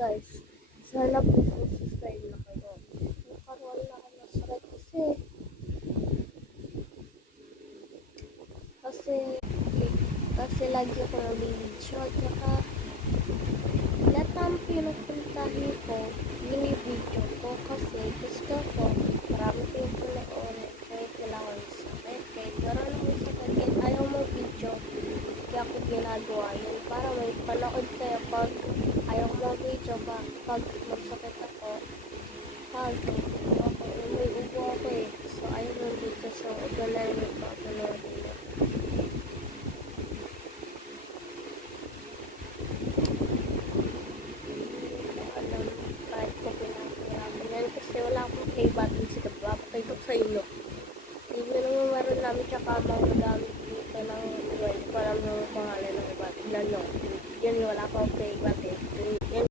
guys. Sana po subscribe na kayo. Nagkaroon na ako ng sakit kasi kasi lagi ako nabibidyo at saka lahat ng pinupuntahin ko binibidyo ko kasi gusto ko marami ko yung panoorin kahit wala akong sakit kahit meron akong sakit kahit ayaw mo video kaya ako ginagawa yun para may panood kayo pag ayaw mo video pag magsakit ako pag